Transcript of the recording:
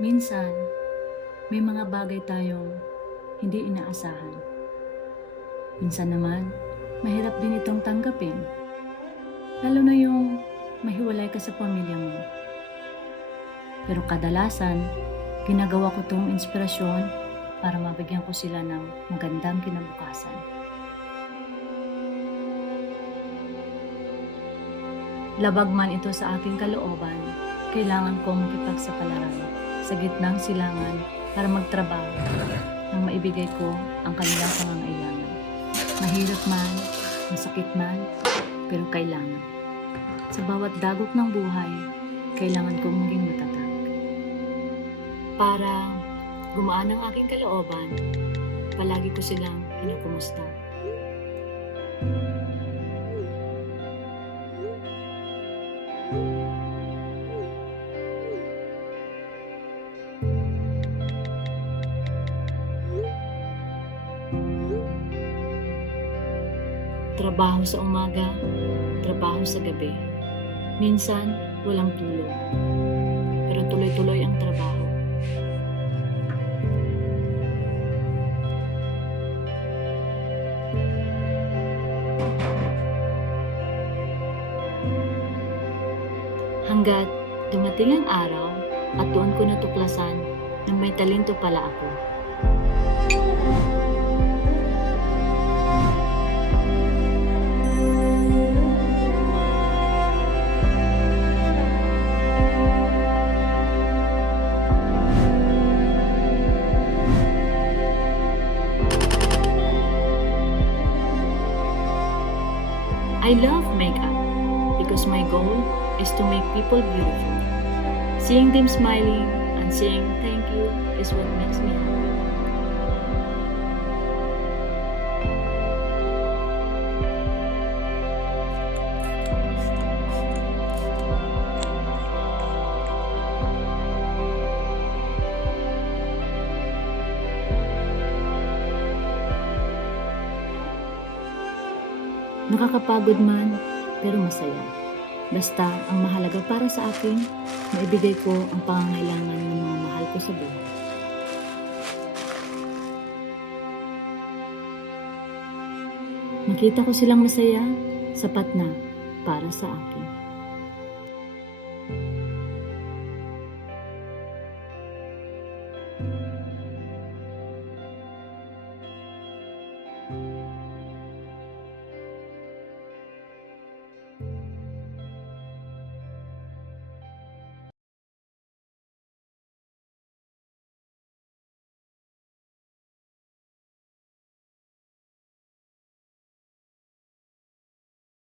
Minsan, may mga bagay tayong hindi inaasahan. Minsan naman, mahirap din itong tanggapin. Lalo na yung mahiwalay ka sa pamilya mo. Pero kadalasan, ginagawa ko itong inspirasyon para mabigyan ko sila ng magandang kinabukasan. Labag man ito sa aking kalooban, kailangan kong makipagsapalaran sa gitnang silangan para magtrabaho nang maibigay ko ang kanilang pangangailangan. Mahirap man, masakit man, pero kailangan. Sa bawat dagok ng buhay, kailangan kong maging matatag. Para gumaan ang aking kalooban, palagi ko silang kinukumusta. Trabaho sa umaga, trabaho sa gabi. Minsan, walang tulog. Pero tuloy-tuloy ang trabaho. Hanggat dumating ang araw at doon ko natuklasan na may talento pala ako. I love makeup because my goal is to make people beautiful. Seeing them smiling and saying thank you is what makes me happy. Nakakapagod man, pero masaya. Basta ang mahalaga para sa akin, maibigay ko ang pangangailangan ng mga mahal ko sa buhay. Makita ko silang masaya, sapat na para sa akin.